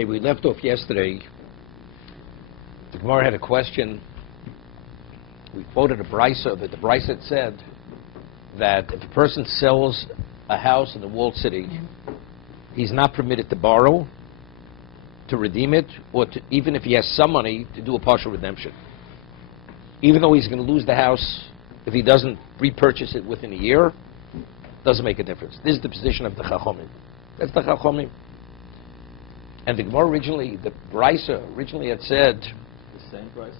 Okay, we left off yesterday. The Gemara had a question. We quoted a brisa, but the brisa said that if a person sells a house in the walled city, he's not permitted to borrow, to redeem it, or to, even if he has some money, to do a partial redemption. Even though he's going to lose the house, if he doesn't repurchase it within a year, doesn't make a difference. This is the position of the Chachomim. That's the Chachomim. And the Gemara originally, the brisa originally had said... The same brisa?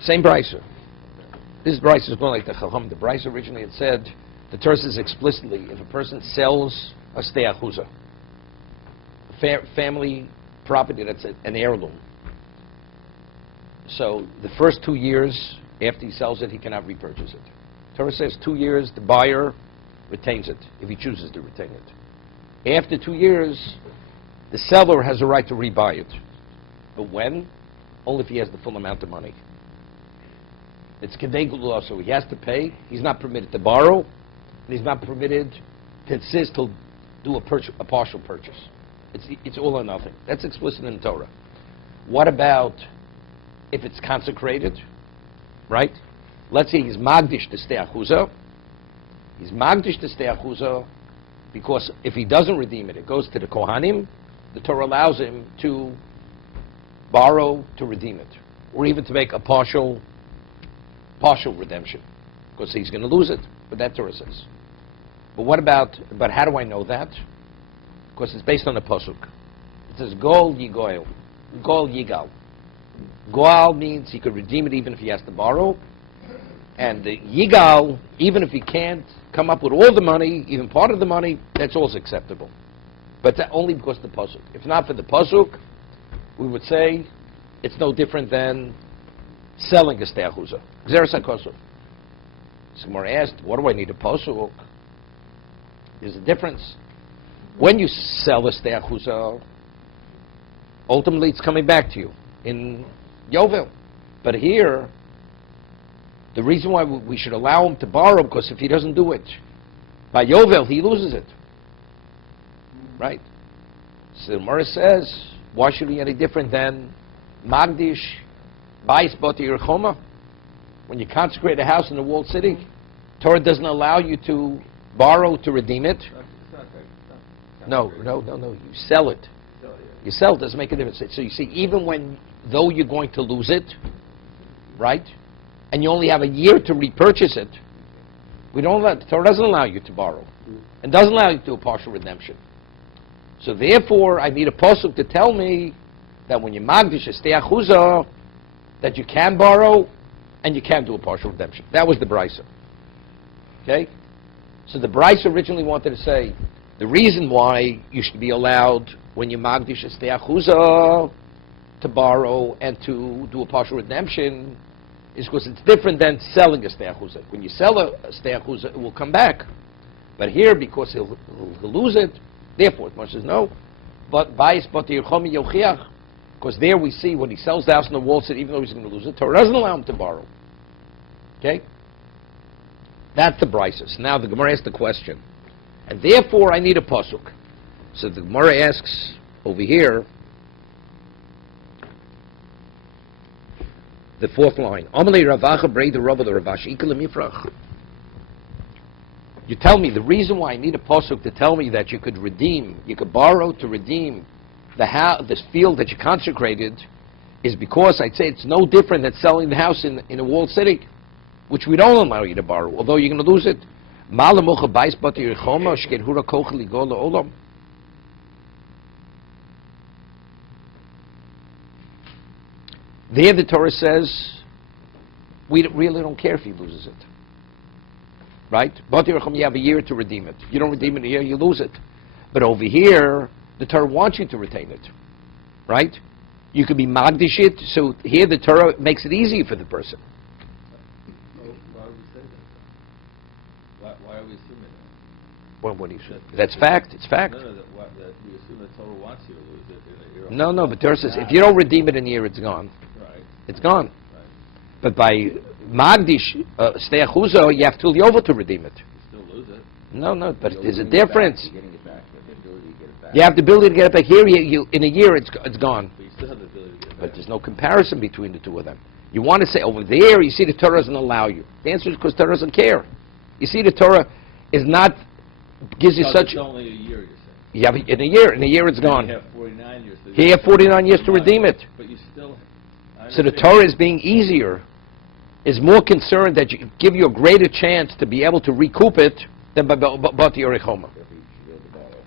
Same brisa. This brisa is going like the Chachomim. The brisa originally had said, the Torah says explicitly, if a person sells a stei achuzah, family property that's an heirloom, so the first 2 years after he sells it, he cannot repurchase it. Torah says 2 years, the buyer retains it, if he chooses to retain it. After 2 years, the seller has a right to rebuy it. But when? Only if he has the full amount of money. It's kedei gula, so he has to pay. He's not permitted to borrow, and he's not permitted to insist to do a partial purchase. It's all or nothing. That's explicit in the Torah. What about if it's consecrated, right? Let's say he's magdish to stei achuzah. He's magdish to stei achuzah because if he doesn't redeem it, it goes to the Kohanim. The Torah allows him to borrow to redeem it, or even to make a partial redemption, because he's going to lose it. But that Torah says. But how do I know that? Because it's based on the pasuk. It says Gol Yigoel, Gol Yigal. Goal means he could redeem it even if he has to borrow, and the Yigal, even if he can't come up with all the money, even part of the money, that's also acceptable. But only because of the pasuk. If not for the pasuk, we would say it's no different than selling a stei achuzah. Gzeres hakosov. Someone asked, "What do I need a pasuk?" There's a difference. When you sell a stei achuzah, ultimately it's coming back to you in Yovel. But here, the reason why we should allow him to borrow, because if he doesn't do it by Yovel, he loses it. Right? So the Gemara says, why should he be any different than Magdish, Bais Bati Yerchoma? When you consecrate a house in the walled city, Torah doesn't allow you to borrow to redeem it. No. You sell it. You sell it, doesn't make a difference. So you see, even though you're going to lose it, right, and you only have a year to repurchase it, the Torah doesn't allow you to borrow, and doesn't allow you to do a partial redemption. So therefore, I need a pasuk to tell me that when you magdish a stei achuzah, that you can borrow and you can do a partial redemption. That was the brisa. Okay? So the brisa originally wanted to say the reason why you should be allowed when you magdish a stei achuzah to borrow and to do a partial redemption is because it's different than selling a stei achuzah. When you sell a stei achuzah, it will come back. But here, because he'll lose it, therefore, Moshe says no. But because there we see when he sells the house in the wall city, even though he's going to lose it, Torah doesn't allow him to borrow. Okay? That's the brises. Now the Gemara asks the question, and therefore I need a pasuk. So the Gemara asks over here, the fourth line. You tell me the reason why I need a pasuk to tell me that you could borrow to redeem this field that you consecrated is because I'd say it's no different than selling the house in a walled city, which we don't allow you to borrow, although you're going to lose it. There the Torah says we really don't care if he loses it. Right? You have a year to redeem it. You don't redeem it in a year, you lose it. But over here, the Torah wants you to retain it. Right? You could be magdish it, so here the Torah makes it easy for the person. Why would we say that? Why are we assuming that? Well, what do you say? That's fact. It's fact. No, that we assume that Torah wants you to lose it in a year. No, but Torah says if you don't redeem it in a year, it's gone. Right. It's gone. Right. But by magdish stei achuzah, you have till Yovel to redeem it. You still lose it. No, but there's a difference. You're getting it back. If you do it, you get it back. back. You have the ability to get it back. Here, in a year, it's gone. But you still have the ability to get it back. But there's no comparison between the two of them. You want to say, over there, you see the Torah doesn't allow you. The answer is because Torah doesn't care. You see, the Torah is not, gives you such... It's only a year, you're saying. You have in a year it's gone. You have 49 years. Here you have 49 years to redeem it. But you still... So the Torah is being easier, is more concerned that you give you a greater chance to be ati recoup it than Bati Orechoma.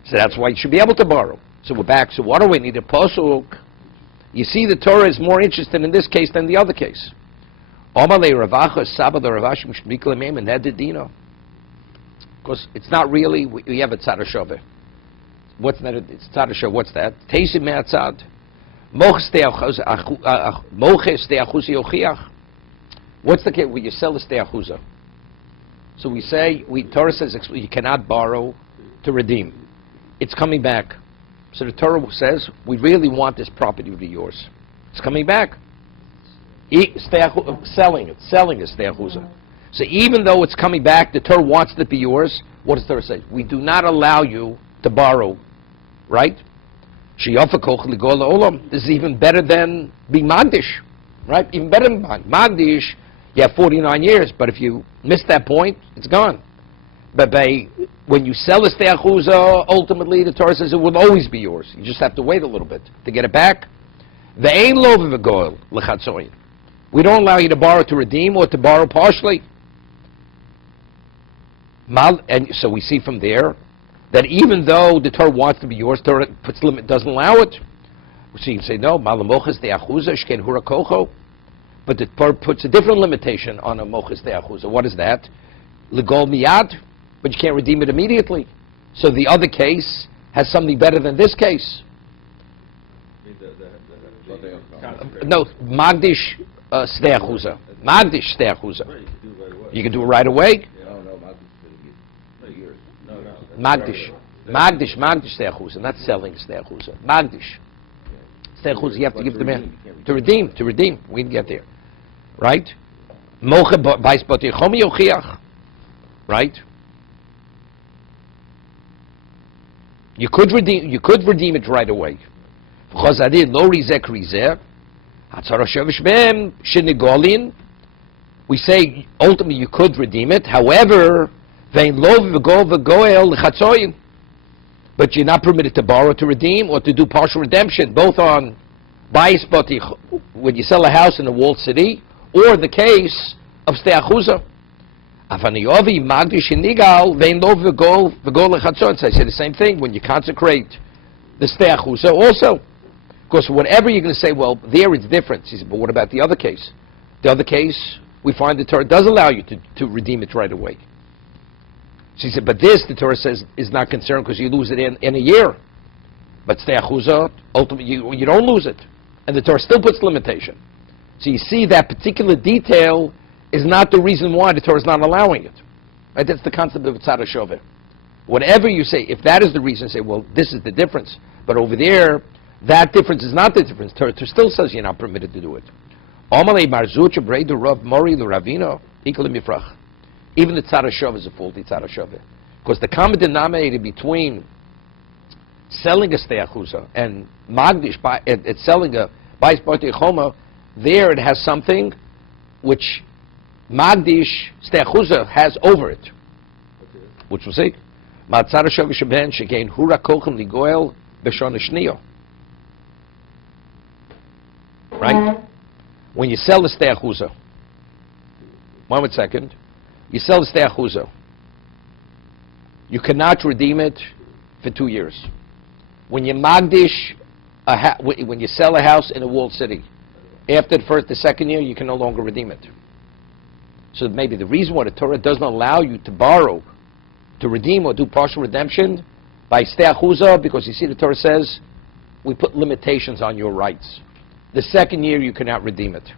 So that's why you should be able to borrow. So we're back. So what do we need? A posuk. You see, the Torah is more interested in this case than the other case. Because it's not really, we have a tzad shove. What's that? It's tzad shove. What's that? Teisim me'atzad. What's the case when you sell the ste'achuza? So we say, Torah says you cannot borrow to redeem. It's coming back. So the Torah says, we really want this property to be yours. It's coming back. Selling is ste'achuza. So even though it's coming back, the Torah wants it to be yours. What does the Torah say? We do not allow you to borrow, right? This is even better than being Magdish, right? Even better than Magdish, you have 49 years, but if you miss that point, it's gone. But when you sell the ste'achuza, ultimately the Torah says it will always be yours. You just have to wait a little bit to get it back. We don't allow you to borrow to redeem or to borrow partially. And so we see from there that even though the Torah wants to be yours, Torah puts limit, doesn't allow it. So you can say, no, malamochas de'achuza shken hura kocho. But the Torah puts a different limitation on a mochas de'achuza. What is that? Legol miyad, but you can't redeem it immediately. So the other case has something better than this case. No, magdish ste'achuza. Magdish ste'achuza. You can do it right away. Magdish ste'achuza, not selling ste'achuza. Magdish ste'achuza, you have to give the man to redeem. We can get there, right? Mocha bais bati chomi yochiach, right? You could redeem it right away. Chazadid lo rizek rizeh, hatzara shevish bem shenigolin. We say ultimately you could redeem it. However, but you're not permitted to borrow to redeem or to do partial redemption, both on bais bati when you sell a house in a walled city, or the case of ste'achuza. I say the same thing when you consecrate the ste'achuza also. Because whatever you're going to say, well, there it's different. He said, but what about the other case? The other case, we find the Torah does allow you to redeem it right away. She said, but this, the Torah says, is not concerned because you lose it in a year. But ste'achuza, ultimately, you don't lose it. And the Torah still puts limitation. So you see that particular detail is not the reason why the Torah is not allowing it. Right? That's the concept of tzad shoveh. Whatever you say, if that is the reason, say, well, this is the difference. But over there, that difference is not the difference. The Torah still says you're not permitted to do it. Even the tzad shoveh is a faulty tzad shoveh. Because the common denominator between selling a ste'achuza and magdish, it's selling a bais bati choma, there it has something which magdish ste'achuza has over it. Which we'll see. Ma tzad shoveh sheben shekein hura kochem ligoel b'shon shniyo. Right? When you sell the ste'achuza, 1 second, you sell the ste'achuza. You cannot redeem it for 2 years. When you magdish, when you sell a house in a walled city, after the second year, you can no longer redeem it. So maybe the reason why the Torah doesn't allow you to borrow, to redeem or do partial redemption by ste'achuza, because you see the Torah says, we put limitations on your rights. The second year, you cannot redeem it.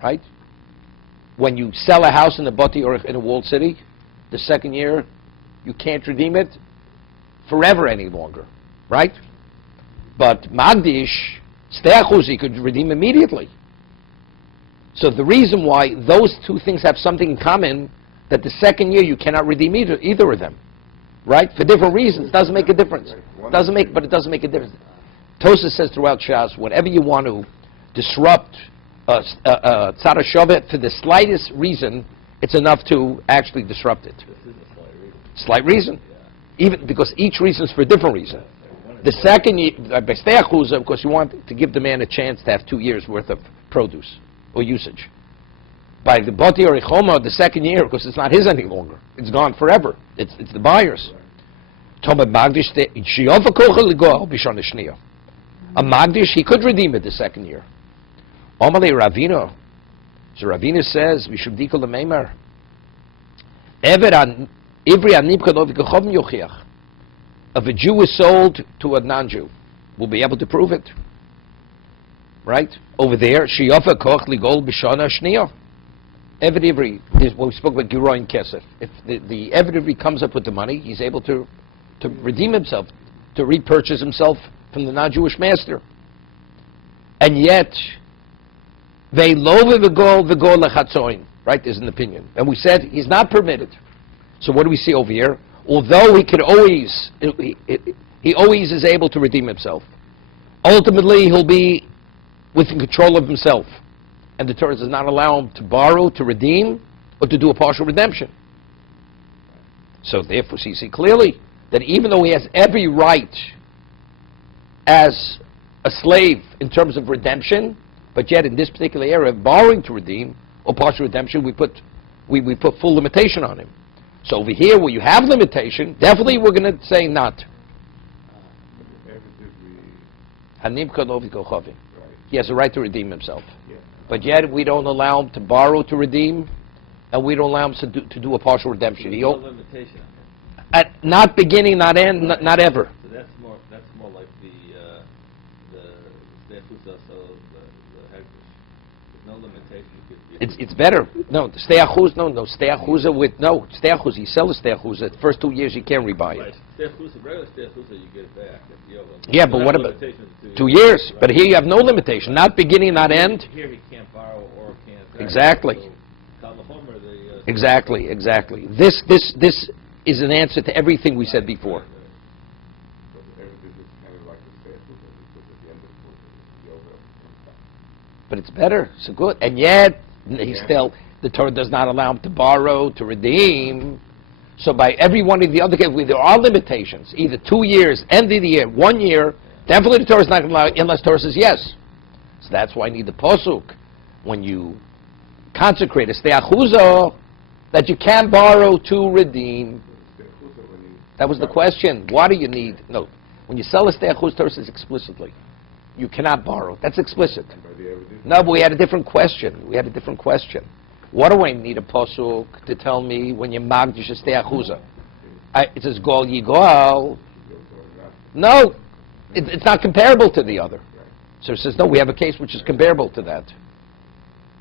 Right? When you sell a house in a bati or in a walled city, the second year, you can't redeem it forever any longer, right? But magdish, ste'achuza, you could redeem immediately. So the reason why those two things have something in common, that the second year you cannot redeem either of them. right? For different reasons, doesn't make a difference. But it doesn't make a difference. Tosas says throughout Shas, whenever you want to disrupt Tzara Shovet for the slightest reason, it's enough to actually disrupt it. This is a slight reason. Slight reason, Yeah. even because each reason is for a different reason. The second, by Stei Achuza, of course, you want to give the man a chance to have 2 years worth of produce or usage. By the Bati or Ichoma, the second year, because it's not his any longer. It's gone forever. It's the buyer's. A Magdish, he could redeem it the second year. Omale Ravina. So Ravina says, Mishubdika Lemeimer. If a Jew is sold to a non-Jew, we'll be able to prove it. Right? Over there, Shiyofa Koch Ligol Bishana Shniya. Eved Ivri, this is what we spoke about Giroin Kesef. If the Eved Ivri comes up with the money, he's able to redeem himself, to repurchase himself from the non-Jewish master. And yet, they love the goal lechatzoin. Right? There's an opinion. And we said he's not permitted. So what do we see over here? Although he could always, he always is able to redeem himself. Ultimately, he'll be within control of himself. And the Torah does not allow him to borrow, to redeem, or to do a partial redemption. So therefore, you see clearly that even though he has every right as a slave in terms of redemption, but yet in this particular area of borrowing to redeem, or partial redemption, we put full limitation on him. So over here, where you have limitation, definitely we're going to say not. He has a right to redeem himself. But yet we don't allow him to borrow to redeem, and we don't allow him to do a partial redemption. There's no limitation on him. Not beginning, not end, not ever. So that's more like the Stechusa, so the Hegdish. There's no limitation. It's better. No, Stei Achuza with Stei Achuza. You sell the Stei Achuza. The first 2 years you can't rebuy it. Right. Regular Stei Achuza, you get it back. Yeah, but what about 2 years? But here you have no limitation. Not beginning, not end. Here he can't borrow or can't. Exactly. Exactly. This is an answer to everything we said before. But it's better. So good. And yet, the Torah does not allow him to borrow, to redeem. So by every one of the other cases, there are limitations. Either 2 years, end of the year, 1 year. Definitely the Torah is not going to allow it unless Torah says yes. So that's why I need the posuk. When you consecrate a Stei Achuza, that you can borrow to redeem. That was the question. Why do you need? No. When you sell a Stei Achuza, Torah says explicitly, you cannot borrow. That's explicit. No, but we had a different question. What do I need a posuk to tell me when you magdish a Stei Achuza? It says gol yigol. No, it's not comparable to the other. So it says no. We have a case which is comparable to that.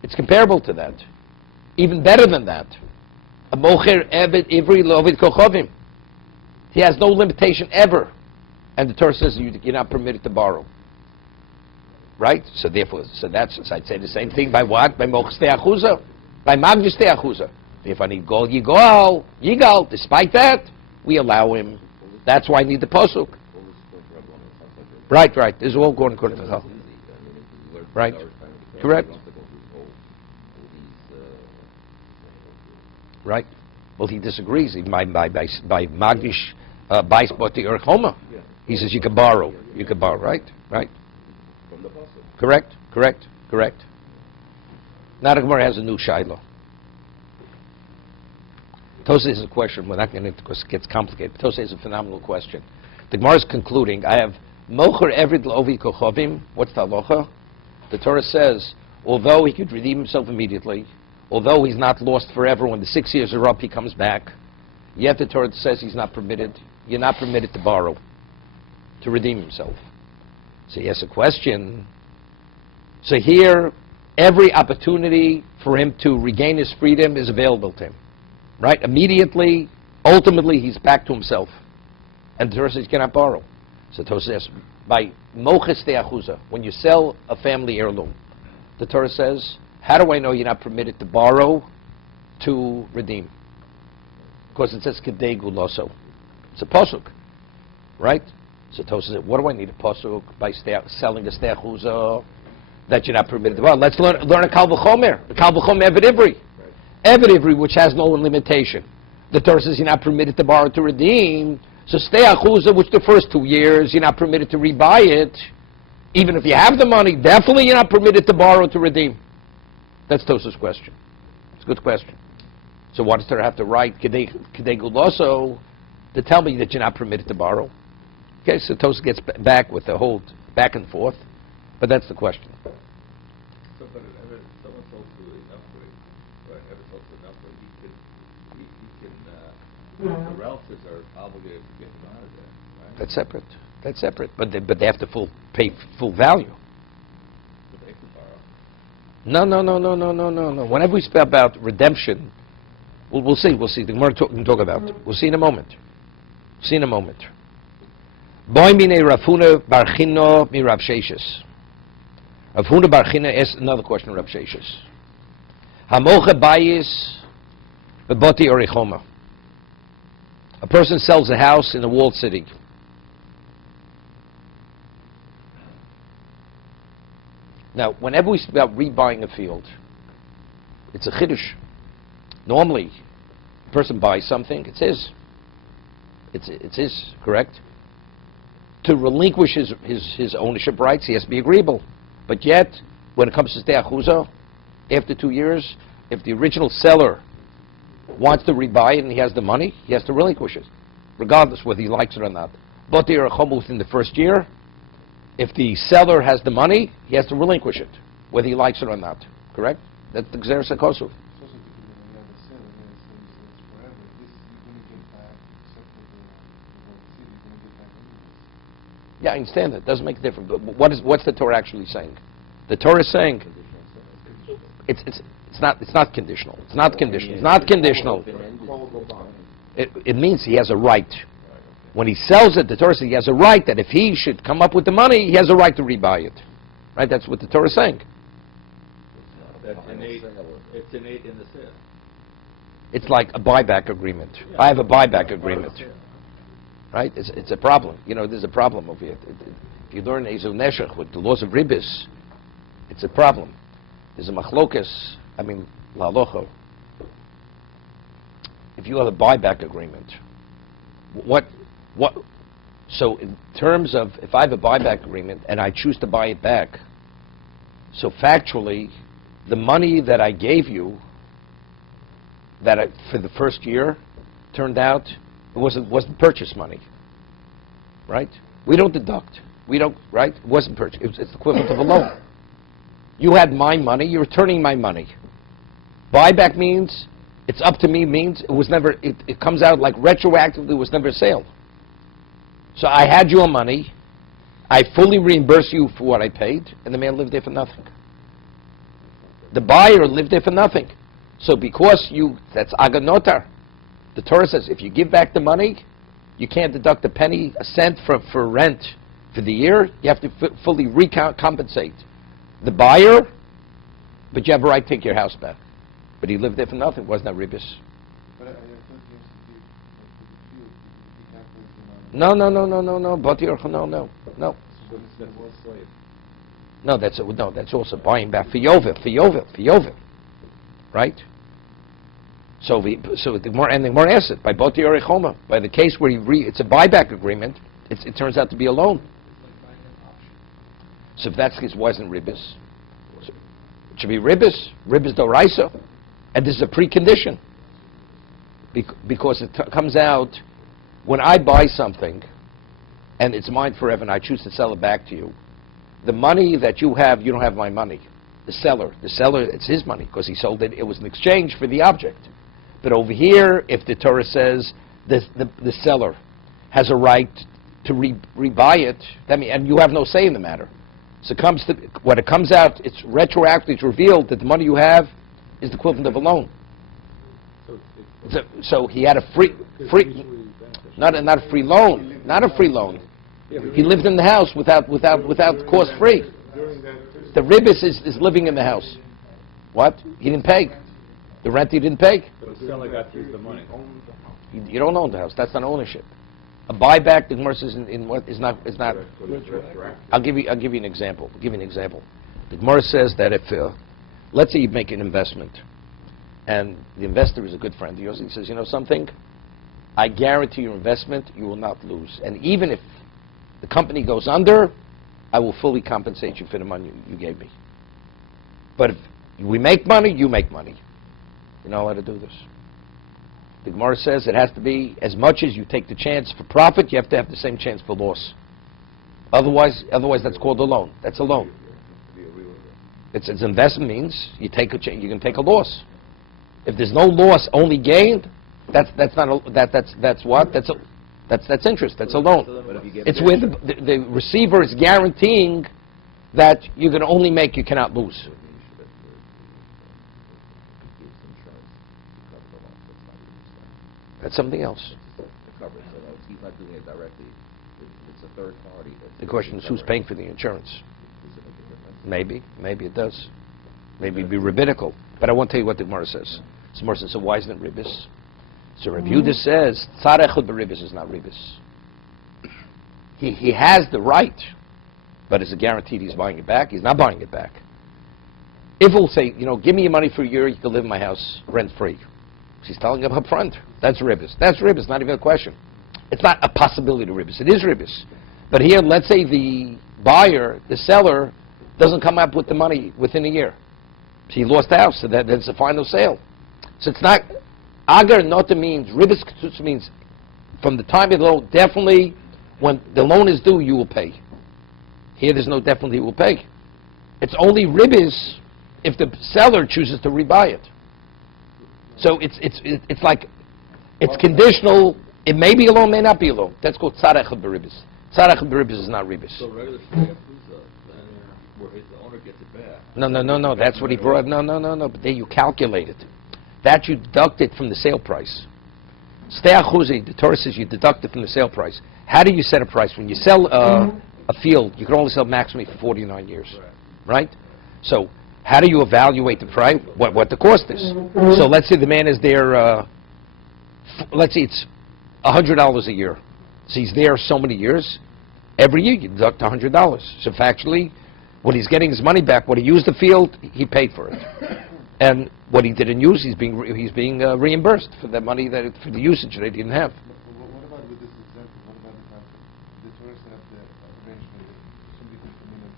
It's comparable to that. Even better than that. A mocher eved ivri lovid kochovim. He has no limitation ever, and the Torah says you're not permitted to borrow. Right? So therefore, I'd say the same thing by what? By mocher Stei Achuza. By magdish Stei Achuza. If I need gol yigal, despite that, we allow him. That's why I need the posuk. Right. This is all going according to the Chal. Right. Correct. Right. Well, he disagrees. By magdish bais boti or choma, he says you can borrow. Right. Correct. Now the Gemara has a new shaila. Tosei is a question. We're not going to because it gets complicated. But Tosei is a phenomenal question. The Gemara is concluding. I have mocher eved lovi kochovim. What's the halacha? The Torah says, although he could redeem himself immediately, although he's not lost forever, when the 6 years are up, he comes back. Yet the Torah says he's not permitted. You're not permitted to borrow, to redeem himself. So he has a question. So here, every opportunity for him to regain his freedom is available to him. Right? Immediately, ultimately, he's back to himself. And the Torah says he cannot borrow. So the Torah says, by moches Stei Achuza, when you sell a family heirloom, the Torah says, how do I know you're not permitted to borrow to redeem? Because it says kedei guloso. It's a pasuk, right? So Tosfos said, what do I need a pasuk by selling a stechuza that you're not permitted to buy? Let's learn a kal v'chomer, eved ivri. Eved ivri, which has no limitation. The Torah says you're not permitted to borrow to redeem. So stechuza, which the first 2 years you're not permitted to rebuy it. Even if you have the money, definitely you're not permitted to borrow to redeem. That's Tosfos' question. It's a good question. So why does Torah have to write kidei guloso to tell me that you're not permitted to borrow? Okay, so Tosfos gets back with the whole back and forth, but that's the question. So, but if ever someone sold to enough way, or ever sold to enough way, the relatives are obligated to get them out of there, right? That's separate. That's separate. But they have to pay full value. But they can borrow. No. Whenever we speak about redemption, we'll see. The Gemara can talk about it. We'll see in a moment. Boy mine Rafuna Barchino mi Rav Sheshes. Rafuna Barchino asks another question of Rav Sheshes. Hamoche bayis beboti orichoma. A person sells a house in a walled city. Now, whenever we speak about rebuying a field, it's a chiddush. Normally, a person buys something, it's his. It's his, correct? To relinquish his ownership rights, he has to be agreeable. But yet, when it comes to stechuza, after 2 years, if the original seller wants to rebuy it and he has the money, he has to relinquish it, regardless whether he likes it or not. But they are within the first year. If the seller has the money, he has to relinquish it, whether he likes it or not. Correct? That's the Gzeres HaKosov. Yeah, I understand that. It doesn't make a difference. But what's the Torah actually saying? The Torah is saying it's not conditional. It's not conditional. It's not conditional. It means he has a right. When he sells it, the Torah says he has a right that if he should come up with the money, he has a right to rebuy it. Right? That's what the Torah is saying. That's innate. It's innate in the sale. It's like a buyback agreement. Yeah. I have a buyback agreement. Right? It's a problem. You know, there's a problem over here. If you learn Ezel Neshech with the laws of ribis, it's a problem. There's a machlokas, la halacha. If you have a buyback agreement, what? So in terms of, if I have a buyback agreement and I choose to buy it back, so factually, the money that I gave you, for the first year, turned out it wasn't purchase money, right? We don't deduct. Right? It wasn't purchase. It's the equivalent of a loan. You had my money. You're returning my money. Buyback means it's up to me. Means it was never. It comes out like retroactively. It was never a sale. So I had your money. I fully reimburse you for what I paid, and the man lived there for nothing. The buyer lived there for nothing. So because that's aganotar. The Torah says if you give back the money, you can't deduct a cent for rent for the year. You have to fully compensate the buyer, but you have a right to take your house back. But he lived there for nothing. It wasn't that ribis. No. No, that's also buying back for Yovel. Right? So the more asset by Boti Orechoma, by the case where it's a buyback agreement, it turns out to be a loan. So if that's the case, why isn't ribis? So it should be ribis doraisa, and this is a precondition because it comes out when I buy something and it's mine forever, and I choose to sell it back to you. The money that you don't have my money. The seller, it's his money because he sold it. It was an exchange for the object. But over here, if the Torah says the seller has a right to rebuy it, and you have no say in the matter. So when it comes out, it's retroactively, it's revealed that the money you have is the equivalent of a loan. So he had a free, not a free loan. He lived in the house without cost free. The ribis is living in the house. What? He didn't pay. The rent he didn't pay. But the seller got to use the money. You don't own the house. That's not ownership. A buyback, the Gemara says in what is not. Retroactive. I'll give you an example. The Gemara says that if, let's say you make an investment, and the investor is a good friend of yours, and he says, you know something, I guarantee your investment, you will not lose. And even if the company goes under, I will fully compensate you for the money you gave me. But if we make money, you make money. You're not allowed to do this. The Gemara says it has to be, as much as you take the chance for profit, you have to have the same chance for loss. Otherwise that's called a loan. That's a loan. It's investment means you take you can take a loss. If there's no loss, only gain, that's interest. That's a loan. It's where the receiver is guaranteeing that you can only make, you cannot lose. That's something else. He's not doing it directly. It's a third party. The question is who's paying for the insurance. Does it make a difference? Maybe it does. Maybe it'd be rabbinical. But I won't tell you what the Gemara says. The Gemara says, so why isn't it ribbis? So Rabbi Yehuda says, tzar echad b'ribbis is not ribbis. He has the right, but is it guaranteed he's buying it back? He's not buying it back. If he'll say, give me your money for a year, you can live in my house rent-free. She's telling him up front. That's ribbis. That's ribbis, not even a question. It's not a possibility to ribbis. It is ribbis. But here, let's say the buyer, the seller, doesn't come up with the money within a year. He lost the house, so that's the final sale. So it's not, agar nota means, ribbis ketutz means, from the time of the loan, definitely, when the loan is due, you will pay. Here there's no definitely you will pay. It's only ribbis if the seller chooses to rebuy it. So it's like, it's conditional. It may be a loan, may not be a loan. That's called tzar echad b'ribbis. Tzar echad b'ribbis is not ribbis. So regular shmei where the owner gets it back. No. That's what he brought. No. But there you calculate it. That you deduct it from the sale price. Stei achuzi, the Torah says you deduct it from the sale price. How do you set a price? When you sell a field, you can only sell maximally for 49 years, right? So how do you evaluate the price? What the cost is? So let's say the man is there. Let's say it's $100 a year. So he's there so many years. Every year you deduct $100. So factually, when he's getting his money back, what he used the field, he paid for it, and what he didn't use, he's being reimbursed for that money for the usage that he didn't have. What about with this example? What about the fact that the Torah set up the arrangement that somebody can come in and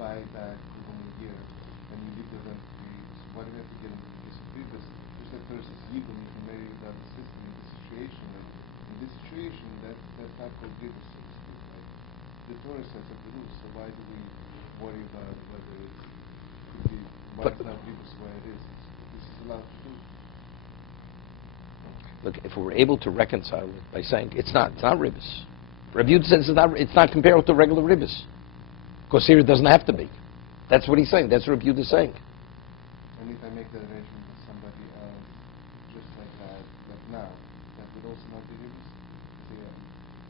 buy back within a year, and you leave the rent free? So why do we have to get into the case of previous? Just like Torah says legal, you can marry without the system in this situation. Like, in this situation, that's not called previous, so to speak. Like, the Torah sets up the rules, so why do we worry about whether it could be, why it's not previous, why it is? This is allowed to do. Look, if we were able to reconcile it by saying it's not ribbis. Rabbi Yehuda says it's not comparable to regular ribbis. Because here it doesn't have to be. That's what he's saying. That's what Rabbi Yehuda is saying. And if I make that arrangement with somebody else, just like that, like now, that would also not be ribbis? Say,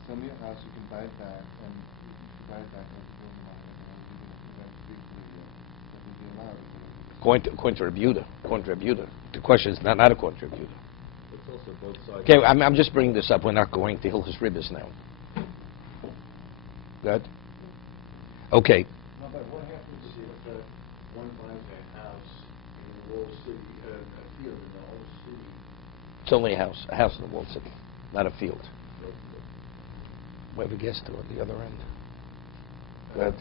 sell me a house, you can buy it back, and if you buy it back, I'll give you money, and I'll give you the rent free for a year. That would be allowed. According to Rabbi Yehuda. The question is not according to Rabbi Yehuda. It's also both sides. Okay, I'm just bringing this up. We're not going to Hilchos Ribbis now. Good? Okay. No, but what happens if one buys a house in the walled city, a field in the whole city? It's only a house in the walled city, not a field. We have a guest on the other end. Good.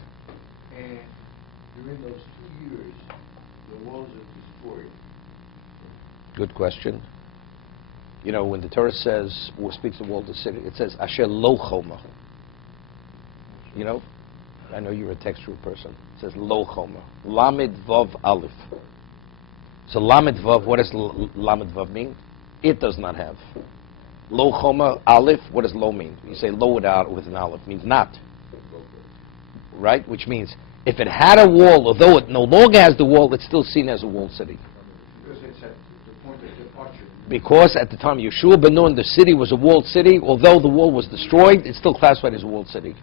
And during those 2 years, the walls are destroyed. Good question. When the Torah says, or speaks of walled city, it says, Asher lo choma. I know you're a textual person. It says lo choma. Lamed vav aleph. So lamed vav, what does lamed vav mean? It does not have. Lo choma aleph, what does lo mean? You say lo with an aleph, means not. Right? Which means, if it had a wall, although it no longer has the wall, it's still seen as a walled city. Because it's at the point of departure. Because at the time Yeshua ben Nun, the city was a walled city, although the wall was destroyed, it's still classified as a walled city.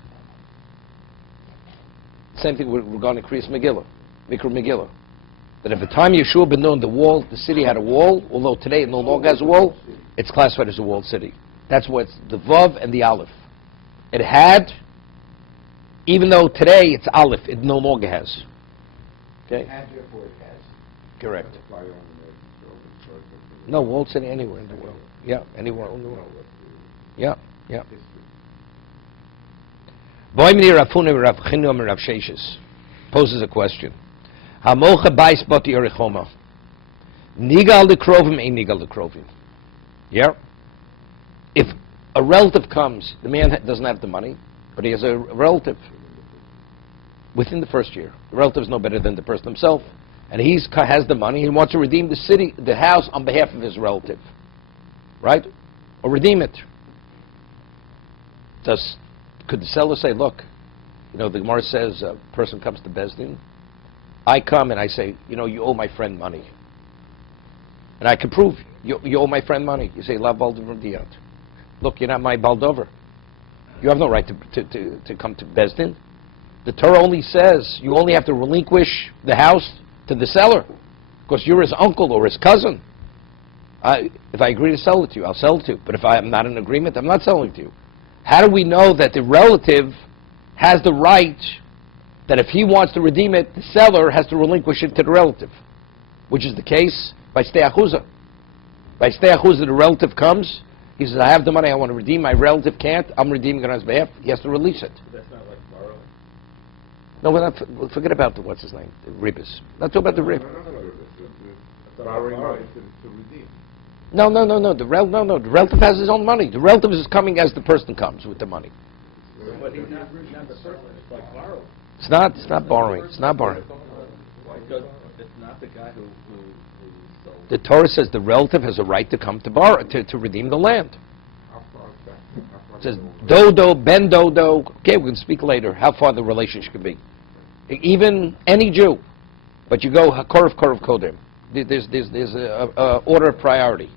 Same thing regarding Kriyas Megillah, Mikra Megillah. That at the time Yeshua ben Nun, the city had a wall, although today it no longer has a wall, it's classified as a walled city. That's why it's the Vav and the Aleph. It had, even though today it's Aleph, it no longer has. Okay? And therefore it has. Correct. Apply on the next No, won't say anywhere in the world. Yeah, anywhere in the world. Yeah, yeah. Boimni Rafuna Rav Chinam Rav Sheshes poses a question. Hamocha bais bati orichoma. Nigal de krovim, ein nigal de krovim. Yeah? If a relative comes, the man doesn't have the money, but he has a relative within the first year. The relative is no better than the person himself, and he has the money. He wants to redeem the house on behalf of his relative, right? Or redeem it. Could the seller say, "Look, the Gemara says a person comes to Beis Din. I come and I say, you owe my friend money, and I can prove you owe my friend money." You say, "La baldover diyat." Look, you're not my baldover. You have no right to come to Beis Din. The Torah only says you only have to relinquish the house to the seller, because you're his uncle or his cousin. If I agree to sell it to you, I'll sell it to you. But if I'm not in agreement, I'm not selling it to you. How do we know that the relative has the right, that if he wants to redeem it, the seller has to relinquish it to the relative? Which is the case by stei achuzah. By stei achuzah, the relative comes, he says, "I have the money, I want to redeem, my relative can't, I'm redeeming it on his behalf," he has to release it. But that's not like borrowing. No, we'll forget about the, what's his name, the ribis. Not talk about the rib. Borrowing money to redeem. No. The relative has his own money. The relative is coming as the person comes with the money. But he's not the person, it's like borrowing. It's not borrowing. It's not borrowing. Because it's not the guy who sold. The Torah says the relative has a right to come to borrow, to redeem the land. How far is that? It says dodo, ben dodo. Okay, we can speak later how far the relationship can be. Even any Jew, but you go hakor of kodem. There's a order of priority,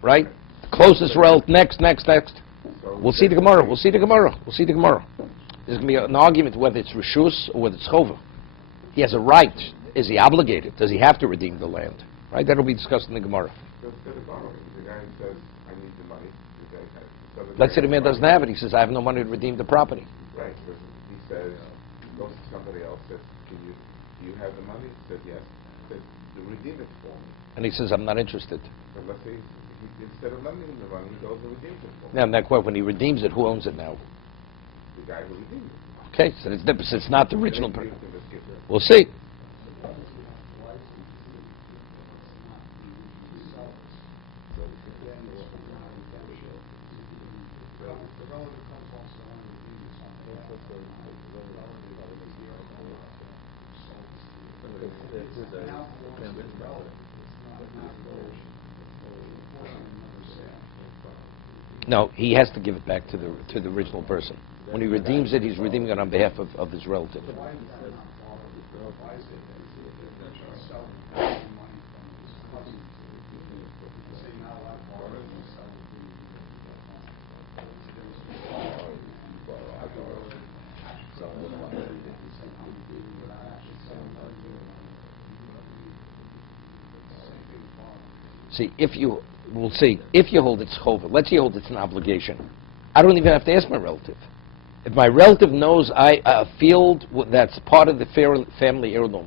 right? Closest relative, next. We'll see the Gemara. There's going to be an argument whether it's reshus or whether it's chova. He has a right. Is he obligated? Does he have to redeem the land? Right? That'll be discussed in the Gemara. Instead of borrowing, the guy says, "I need the money." The guy has. So Let's say the man doesn't have it. He says, "I have no money to redeem the property." Right. Because he says, goes to somebody else, says, "Do you have the money?" He says, "Yes." He says, "You redeem it for me." And he says, "I'm not interested." But let's say instead of lending him the money, he goes and redeems it for me. Now, in that quote, when he redeems it, who owns it now? The guy who redeemed it. Okay, so it's different. It's not the original And then person. you can just give it. We'll see. No, he has to give it back to the original person. When he redeems it, he's redeeming it on behalf of his relative. See, if you hold it's chova, let's say you hold it's an obligation, I don't even have to ask my relative. If my relative knows a field that's part of the family heirloom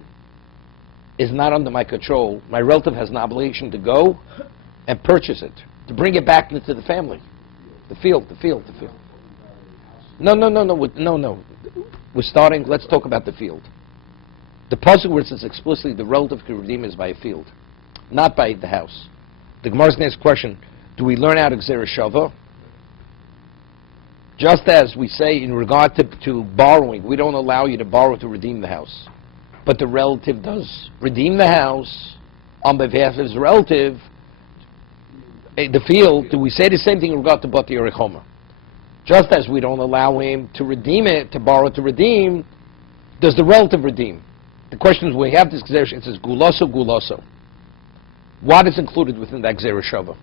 is not under my control, my relative has an obligation to go and purchase it, to bring it back into the family. The field. No. We're starting, let's talk about the field. The pasuk where it says explicitly the relative can redeem is by a field, not by the house. The Gemara's next question, do we learn out Gzera Shava? Just as we say in regard to borrowing, we don't allow you to borrow to redeem the house. But the relative does redeem the house on behalf of his relative. The field, do we say the same thing in regard to Bati Yerichoma? Just as we don't allow him to redeem it, to borrow to redeem, does the relative redeem? The question is, we have this Gzera, it says Gulaso. What is included within that Gzera Shava?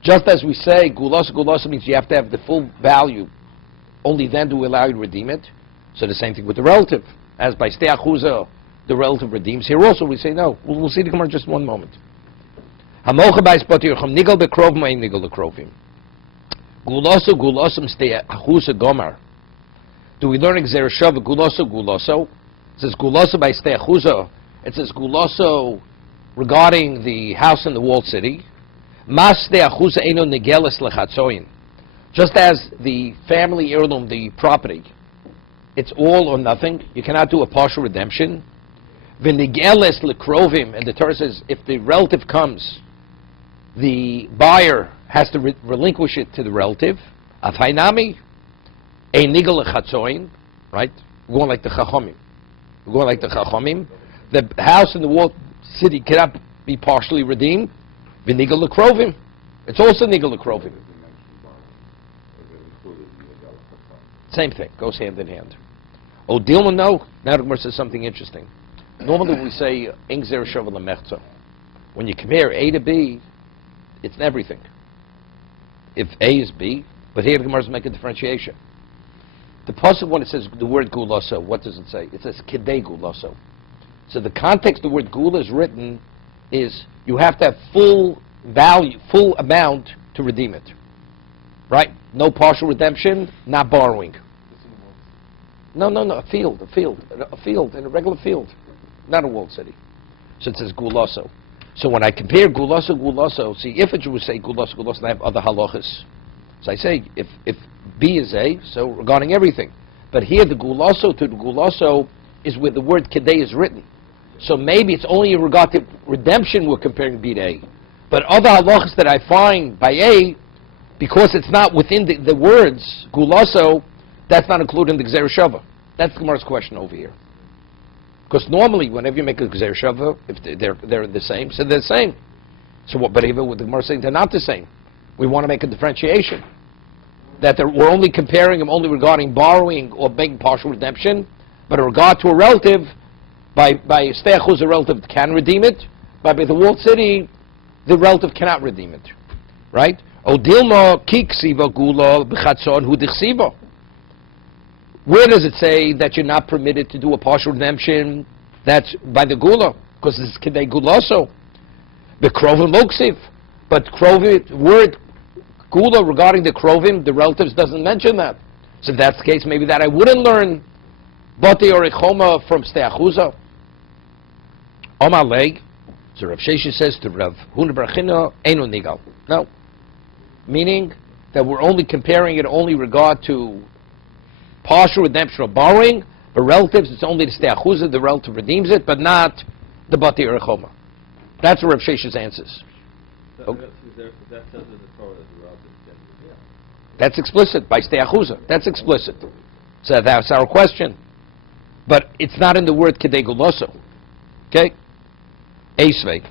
Just as we say, Gulaso means you have to have the full value, only then do we allow you to redeem it. So the same thing with the relative. As by stei achuzah, the relative redeems. Here also we say no. We'll see the Gemara in just one moment. When Guloso gulosum stei achusa gomar. Do we learn Gzeira Shava guloso guloso? It says guloso by stei achusa. It says guloso regarding the house in the walled city. Mas stei achusa eno negeles lechatzoyin. Just as the family heirloom, the property, it's all or nothing. You cannot do a partial redemption. V'negeles lekrovim, and the Torah says if the relative comes, the buyer has to relinquish it to the relative. Afhainami, a nigel lechatzoyin, right? We're going like the chachomim. We're going like the chachomim. The house in the walled city cannot be partially redeemed. V'nigel lekrovim. It's also nigel lekrovim. Same thing, goes hand in hand. Oh, Dilma, no. Now the Gemara says something interesting. Normally we say, Eng Zer Shava Lemechza. When you compare A to B, it's in everything. If A is B, but here the Gemara is making a differentiation. The pasuk when it says the word guloso, what does it say? It says kidei guloso. So the context the word gula is written is you have to have full value, full amount to redeem it. Right? No partial redemption, not borrowing. No, a field, in a regular field, not a walled city. So it says guloso. So when I compare guloso, see, if it would say guloso, I have other halachas. So I say, if B is A, so regarding everything. But here the guloso to the guloso is where the word kidei is written. So maybe it's only in regard to redemption we're comparing B to A. But other halachas that I find by A, because it's not within the words, guloso, that's not included in the Gzeira Shava. That's the Gemara's question over here. Because normally, whenever you make a Gzeira Shava, if they're the same, so they're the same. So what? But even with the Gemara saying they're not the same, we want to make a differentiation. That we're only comparing them only regarding borrowing or making partial redemption, but in regard to a relative, by steichus, a relative can redeem it. By the walled city, the relative cannot redeem it. Right? Odilma kiksiva gula b'chatzon hu dichsiva. Where does it say that you're not permitted to do a partial redemption? That's by the gula, because it's kidei guloso. Bekrovim moksiv, but krovim word gula regarding the krovim, the relatives doesn't mention that. So if that's the case, maybe that I wouldn't learn bati or echoma from steachuza. Omar leg. So Rav Sheshes says to Rav Huna Barachina, Eino Nigal. No. Meaning that we're only comparing it only regard to partial redemption or borrowing, but relatives, it's only the steachuza, the relative redeems it, but not the bati or echoma. That's what Rav Sheshes answers. Okay. That says in the Torah that the relative can redeem. That's explicit, by steachuza. That's explicit. So that's our question. But it's not in the word kidei guloso. Okay? Eisvei.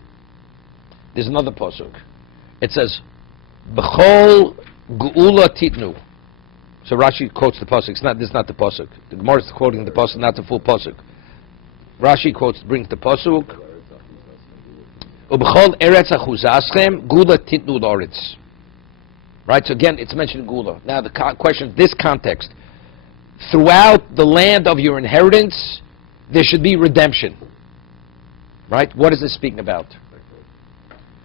There's another pasuk. It says, B'chol geula titnu. So Rashi quotes the pasuk. This is not the pasuk. The Gemara is quoting the pasuk, not the full pasuk. Rashi brings the pasuk. Ub'chol eretz achuzaschem gula titnu l'oretz. Right. So again, it's mentioned gula. Now the question: this context, throughout the land of your inheritance, there should be redemption. Right. What is this speaking about?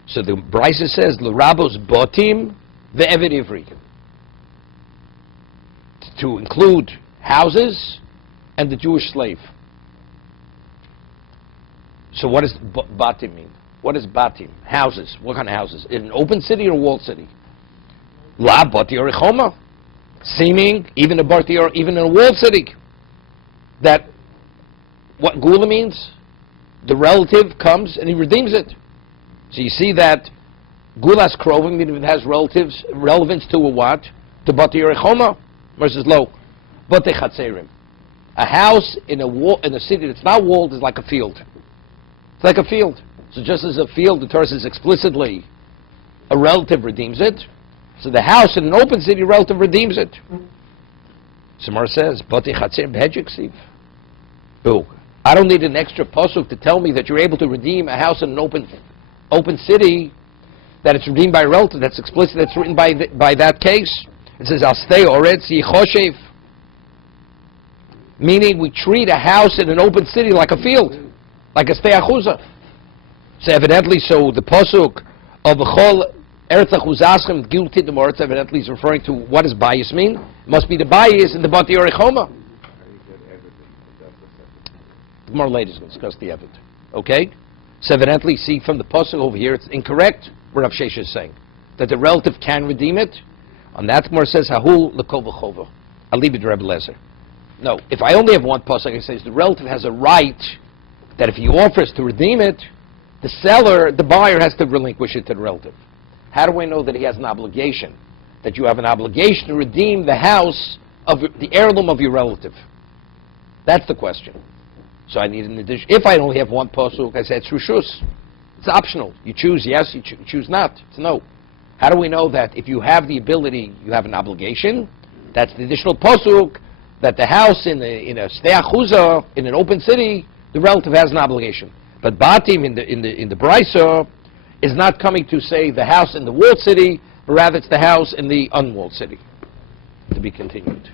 So the Brisa says, "L'rabos botim ve'eved ivri," to include houses and the Jewish slave. So what does batim mean? What is batim? Houses. What kind of houses? In an open city or a walled city? La bati or echoma. Seeming, even a bati or even in a walled city. That, what gula means? The relative comes and he redeems it. So you see that gulas krovim, even if it has relevance to a what? To bati or echoma versus lo. Bati chatzerim. A house in a city that's not walled is like a field. It's like a field. So just as a field, the Torah says explicitly, a relative redeems it. So the house in an open city, relative redeems it. Samar says, Bati chatzerim b'hedjiksiv. Oh, I don't need an extra pasuk to tell me that you're able to redeem a house in an open city, that it's redeemed by a relative. That's explicit. That's written by that case. It says, Al stei oretz yichoshev. Meaning we treat a house in an open city like a field, like a stei achuza. So evidently, so the pasuk of B'chol Eretz Achuzaschem Gilti the Moritz evidently is referring to what does bias mean? It must be the bias in the Bati Orichoma. How do you get everything? That's the second. Tomorrow later is going to discuss the Evid. Okay? So evidently, see from the Pasuk over here, it's incorrect what Rav Shesha is saying. That the relative can redeem it. On that, Gemara says, Hahul l'kol v'chova. I'll leave it to Rebbe Lezer. No, if I only have one Pasuk, it says the relative has a right that if he offers to redeem it, the seller, the buyer has to relinquish it to the relative. How do I know that he has an obligation? That you have an obligation to redeem the house of the heirloom of your relative? That's the question. So I need an addition. If I only have one pasuk, I say it's rishus. It's optional. You choose yes, you choose not. It's no. How do we know that if you have the ability, you have an obligation? That's the additional pasuk that the house in a steachuza in an open city, the relative has an obligation. But batim in the brisa is not coming to say the house in the walled city, but rather it's the house in the unwalled city. To be continued.